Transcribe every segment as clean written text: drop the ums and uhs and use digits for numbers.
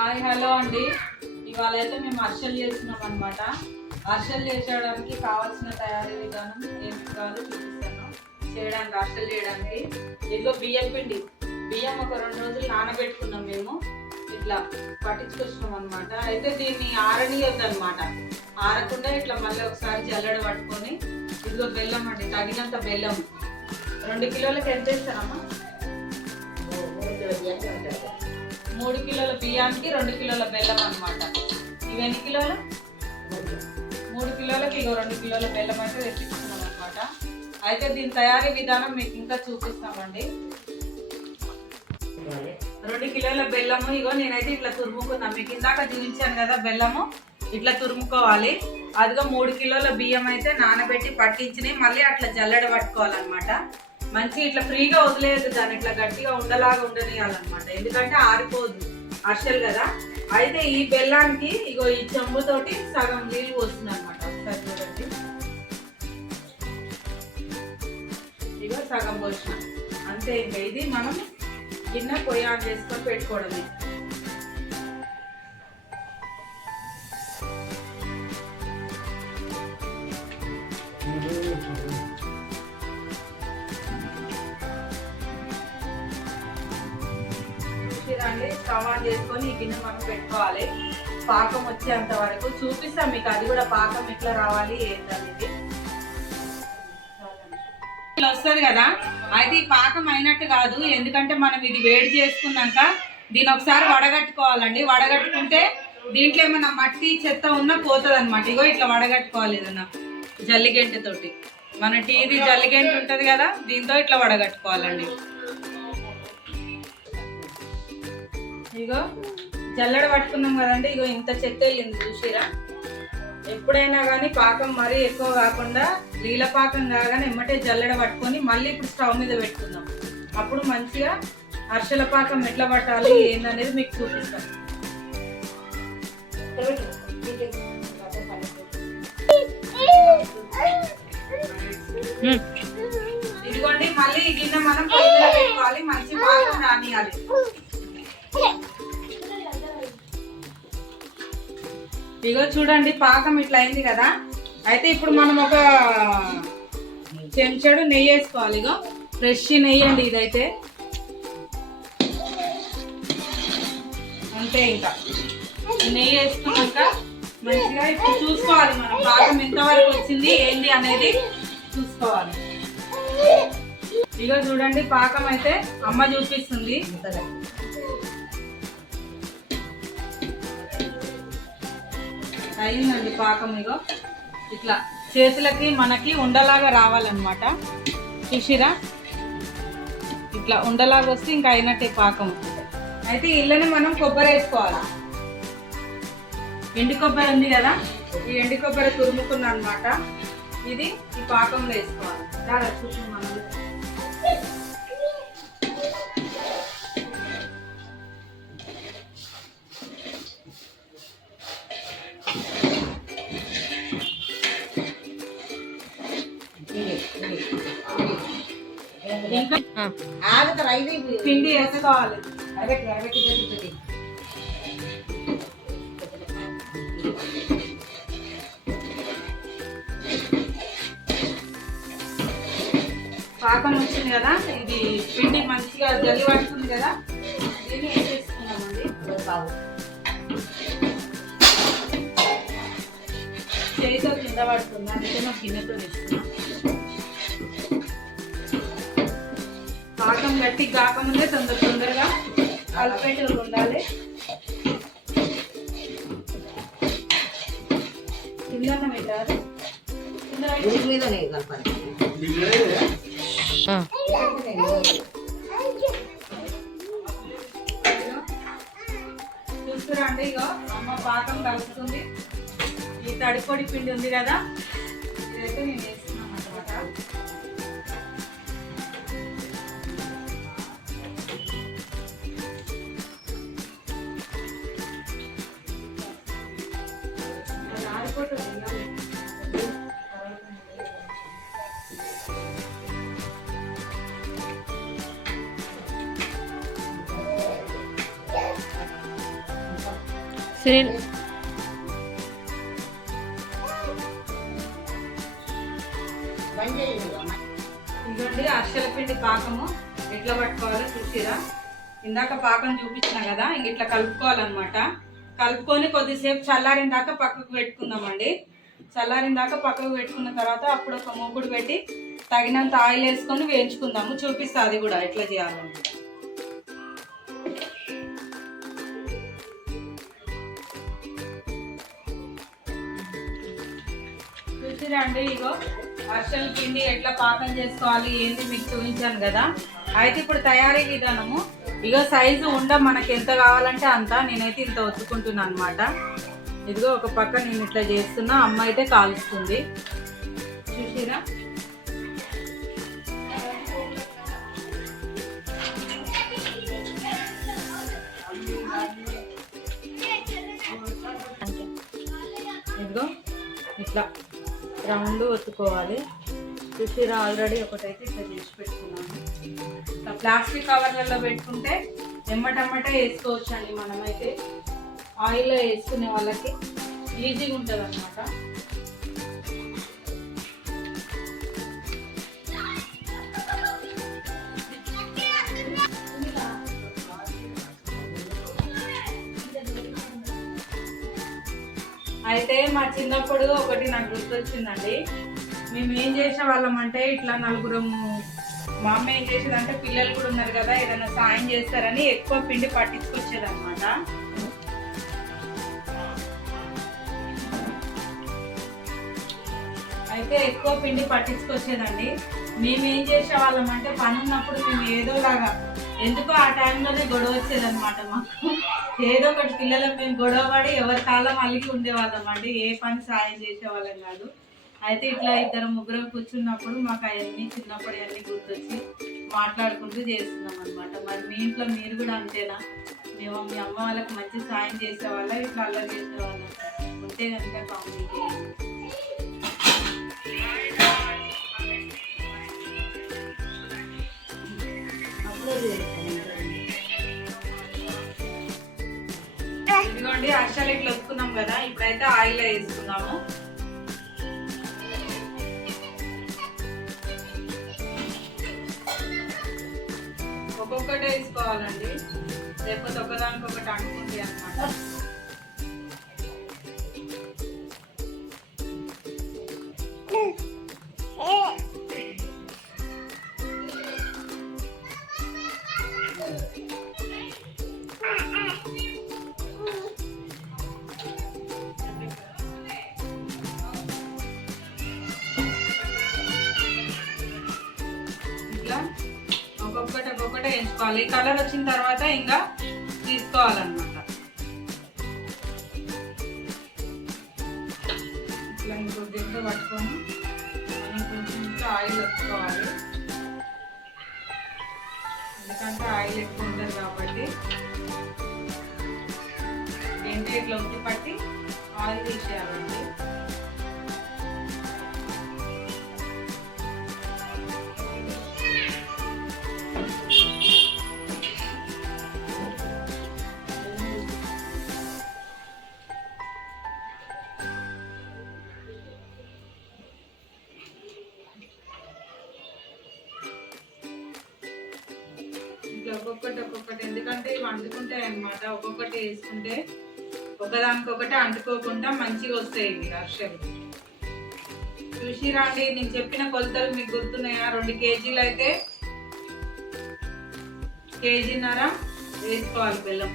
Hi hello అండి. ఇవాళ అయితే మేము అర్షలు చేస్తున్నాం అనమాట. అర్షలు చేసేయడానికి కావాల్సిన తయారీ విధానం ఏమి కావాలో చూపిస్తాను. చేయడానికి అర్షలు చేయడానికి ఇదిగో బియ్యం పిండి. బియ్యం ఒక 2 రోజులు నానబెట్టుకున్నాం మేము. ఇట్లా పట్టించుకొచ్చినాం అనమాట. అయితే దీన్ని ఆరనియొద్దు అనమాట. ఆరకుండా ఇట్లా మళ్ళీ ఒకసారి జల్లెడ పట్టుకొని ఇదిగో బెల్లం అండి, తగినంత బెల్లం. 2 కిలోలకి ఎంత వేస్తారమ్మా? 3 కిలోల బియ్యానికి 2 కిలోల బెల్లం అనమాట. ఇవి ఎన్ని కిలోలు? 3 కిలోలకి ఇగో 2 కిలోల బెల్లం అయితే తెప్పించుకున్నాం అనమాట. అయితే దీని తయారీ విధానం మీకు ఇంకా చూపిస్తామండి. 2 కిలోల బెల్లము ఇగో నేనైతే ఇట్లా తురుముకున్నాను. మీకు ఇందాక చూపించాను కదా బెల్లము, ఇట్లా తురుముకోవాలి. అదిగో 3 కిలోల బియ్యం అయితే నానబెట్టి పట్టించినాయి. మళ్ళీ అట్లా జల్లెడ పట్టుకోవాలన్నమాట. మంచి ఇట్లా ఫ్రీగా వదిలేదు, దాన్ని ఇట్లా గట్టిగా ఉండలాగా ఉండనియాలన్నమాట. ఎందుకంటే ఆరిపోదు అర్షలు కదా. అయితే ఈ బెల్లానికి ఇగో ఈ చెంబుతోటి సగం నీళ్ళు పోస్తుంది అనమాట. ఒకసారి చూడండి, ఇగో సగం పోసిన అంతే. ఇంకా ఇది మనం గిన్నె పొయ్యి ఆన్ చేసుకొని పెట్టుకోవడమే. స్టవ్ ఆన్ చేసుకొని ఈ గిన్నె మనం పెట్టుకోవాలి. పాకం వచ్చేంత వరకు చూపిస్తాం మీకు, అది కూడా పాకం ఎట్లా రావాలి ఏంటనేది ఇట్లా వస్తుంది కదా. అయితే ఈ పాకం అయినట్టు కాదు, ఎందుకంటే మనం ఇది వేడి చేసుకున్నాక దీన్ని ఒకసారి వడగట్టుకోవాలండి. వడగట్టుకుంటే దీంట్లో ఏమన్నా మట్టి చెత్త ఉన్నా పోతుంది అనమాట. ఇగో ఇట్లా వడగట్టుకోవాలి ఏదన్నా జల్లిగెంటతోటి. మన టీది జల్లిగెంట ఉంటుంది కదా, దీంతో ఇట్లా వడగట్టుకోవాలండి. ఇగో జల్లెడ పట్టుకున్నాం కదండి. ఇగో ఇంత చెత్త వెళ్ళింది చూసిరా. ఎప్పుడైనా కానీ పాకం మరీ ఎక్కువ కాకుండా నీళ్ళ పాకం కాగానే ఎమ్మటే జల్లెడ పట్టుకొని మళ్ళీ ఇప్పుడు స్టవ్ మీద పెట్టుకుందాం. అప్పుడు మంచిగా అర్షల పాకం ఎట్లా పట్టాలి ఏందనేది మీకు చూపిస్తాం. ఇదిగోండి, మళ్ళీ ఈ గిన్నె మనం పొయ్యిలో పెట్టుకోవాలి. మంచి పాకం రానియాలి. ఇగో చూడండి, పాకం ఇట్లా అయింది కదా. అయితే ఇప్పుడు మనం ఒక చెంచాడు నెయ్యి వేసుకోవాలి. ఇగో ఫ్రెష్ నెయ్యి అండి ఇదైతే. అంతే, ఇంకా నెయ్యి వేసుకున్నాక మంచిగా ఇప్పుడు చూసుకోవాలి మనం పాకం ఎంతవరకు వచ్చింది ఏంది అనేది చూసుకోవాలి. ఇగో చూడండి, పాకం అయితే అమ్మ చూపిస్తుంది. అయిందండి పాకం. ఇగో ఇట్లా చేతులకి మనకి ఉండలాగా రావాలన్నమాట. చూసిరా, ఇట్లా ఉండలాగా వస్తే ఇంకా అయినట్టే పాకం. అయితే ఇళ్ళని మనం కొబ్బరి వేసుకోవాలి. ఎండు కొబ్బరి ఉంది కదా, ఈ ఎండు కొబ్బరి తురుముకున్నా అనమాట. ఇది ఈ పాకంలో వేసుకోవాలి. చాలా చూసి మనం పిండి వేసుకోవాలి. పాకం వచ్చింది కదా, ఇది పిండి మంచిగా జల్లి పడుతుంది కదా, దీన్ని వేసేసుకున్నామండి. చేతితో కింద పడుతుంది, అందుకే మాకు గిన్నెతో వేసుకున్నాం. పాకం గట్టి కాకముందే తొందరగా కలిపేటప్పుడు ఉండాలి. కింద పెట్టారు, మీదనే కలపాలి. చూస్తురా అండి, ఇగో అమ్మ పాకం కలుపుతుంది. ఈ తడిపొడి పిండి ఉంది కదా, ఇదైతే నేను వేస్తున్నాను అన్నమాట. ఇదిగోండి అరిసెల పిండి పాకము ఎట్లా పట్టుకోవాలో చూసిరా. ఇందాక పాకం చూపించిన కదా, ఇంక ఇట్లా కలుపుకోవాలన్నమాట. కలుపుకొని కొద్దిసేపు చల్లారిన దాకా పక్కకు పెట్టుకుందామండి. చల్లారిన దాకా పక్కకు పెట్టుకున్న తర్వాత అప్పుడు ఒక మూకుడు పెట్టి తగినంత ఆయిల్ వేసుకొని వేయించుకుందాము. చూపిస్తా అది కూడా ఎట్లా చేయాలన్నమాట. చూసిరండి, ఇగో అరిసెల పిండి ఎట్లా పాకం చేసుకోవాలి ఏంటి మీకు చూపించాను కదా. అయితే ఇప్పుడు తయారీ విధానము, ఇగో సైజు ఉండ మనకి ఎంత కావాలంటే అంత. నేనైతే ఇంత ఒత్తుకుంటున్నాను అనమాట. ఇదిగో ఒక పక్క నేను ఇట్లా చేస్తున్నా, అమ్మ అయితే కాలుస్తుంది. చూసిరా, ఇదిగో ఇట్లా రౌండ్ ఒత్తుకోవాలి. చూసిరా, ఆల్రెడీ ఒకటైతే ఇట్లా చేసి పెట్టుకున్నాను. ఇట్లా ప్లాస్టిక్ కవర్లలో పెట్టుకుంటే ఎమ్మటమ్మటే వేసుకోవచ్చు అండి. మనమైతే ఆయిల్లో వేసుకునే వాళ్ళకి ఈజీగా ఉంటుంది అన్నమాట. అయితే మా చిన్నప్పుడు ఒకటి నాకు గుర్తొచ్చిందండి. మేము ఏం చేసే వాళ్ళం అంటే ఇట్లా నలుగురము, మా అమ్మ ఏం చేసేదంటే పిల్లలు కూడా ఉన్నారు కదా, ఏదైనా సాయం చేస్తారని ఎక్కువ పిండి పట్టించుకొచ్చేది అనమాట. అయితే ఎక్కువ పిండి పట్టించుకొచ్చేదండి. మేము ఏం చేసే వాళ్ళం అంటే పని ఉన్నప్పుడు మేము ఏదోలాగా, ఎందుకో ఆ టైంలోనే గొడవ వచ్చేదన్నమాట మాకు. ఏదో ఒకటి పిల్లలకు మేము గొడవ పడి ఎవరి కాలం అలిగి ఉండేవాళ్ళం అండి. ఏ పని సాయం చేసేవాళ్ళం కాదు. అయితే ఇట్లా ఇద్దరు ముగ్గురు కూర్చున్నప్పుడు మాకు అవన్నీ చిన్నప్పుడు అవన్నీ గుర్తొచ్చి మాట్లాడుకుంటూ చేస్తున్నాం అనమాట. మరి మీ ఇంట్లో మీరు కూడా అంతేనా? మేము మీ అమ్మ వాళ్ళకి మంచి సాయం చేసేవాళ్ళ, ఇట్లా అల్లరి చేసేవాళ్ళం ఉంటే కనుక కామెంట్ చేయండి. ఇదిగోండి అరిసెలు ఇట్లా వస్తున్నాం కదా, ఇప్పుడైతే ఆయిల్ వేసుకున్నాము. ఒక్కొక్కటి వేసుకోవాలండి, లేకపోతే ఒకదానికి ఒకటి అంటుకుంది అన్నమాట. ఒక్కొక్కటి వేయించుకోవాలి. కలర్ వచ్చిన తర్వాత ఇంకా తీసుకోవాలన్నమాట. ఇట్లా ఇంకో గిన్నె పట్టుకొని కొంచెం ఆయిల్ వేసుకోవాలి. ఎందుకంటే ఆయిల్ ఎక్కువ ఉంటుంది కాబట్టి ఏంటి ఇట్లా ఉత్తి పట్టి ఆయిల్ తీసేయాలండి. ఒక్కొక్కటి ఎందుకంటే ఇవి అంటుకుంటాయి అన్నమాట. ఒక్కొక్కటి వేసుకుంటే ఒకదానికొకటి అంటుకోకుండా మంచిగా వస్తాయి ఇవి అరిసెలు. చూసిరా అండి, నేను చెప్పిన కొలతలు మీకు గుర్తున్నాయా? 2 కేజీలు అయితే కేజీన్నర వేసుకోవాలి బెల్లం.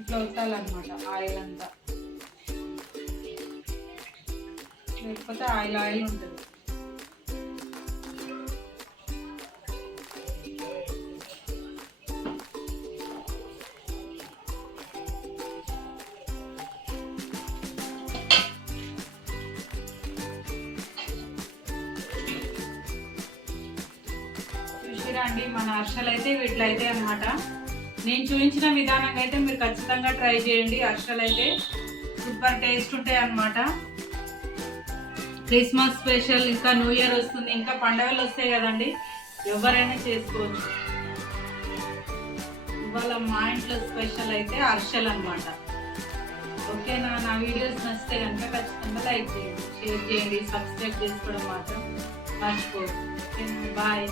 ఇట్లా వస్తాలన్నమాట ఆయిల్ అంతా, లేకపోతే ఆయిల్ ఉంటుంది. చూసిరా అండి, మన అరిసెలు అయితే వీటిలో అయితే అన్నమాట. నేను చూపించిన విధానంగా అయితే మీరు ఖచ్చితంగా ట్రై చేయండి. అర్షలు అయితే సూపర్ టేస్ట్ ఉంటాయి అన్నమాట. క్రిస్మస్ స్పెషల్, ఇంకా న్యూ ఇయర్ వస్తుంది, ఇంకా పండుగలు వస్తాయి కదండి, ఎవరైనా చేసుకోవచ్చు. ఇవాళ మా ఇంట్లో స్పెషల్ అయితే అర్షలు అన్నమాట. ఓకేనా? నా వీడియోస్ నచ్చితే కనుక ఖచ్చితంగా లైక్ చేయండి, షేర్ చేయండి, సబ్స్క్రైబ్ చేసుకోవడం మాత్రం మర్చిపోదు. బాయ్.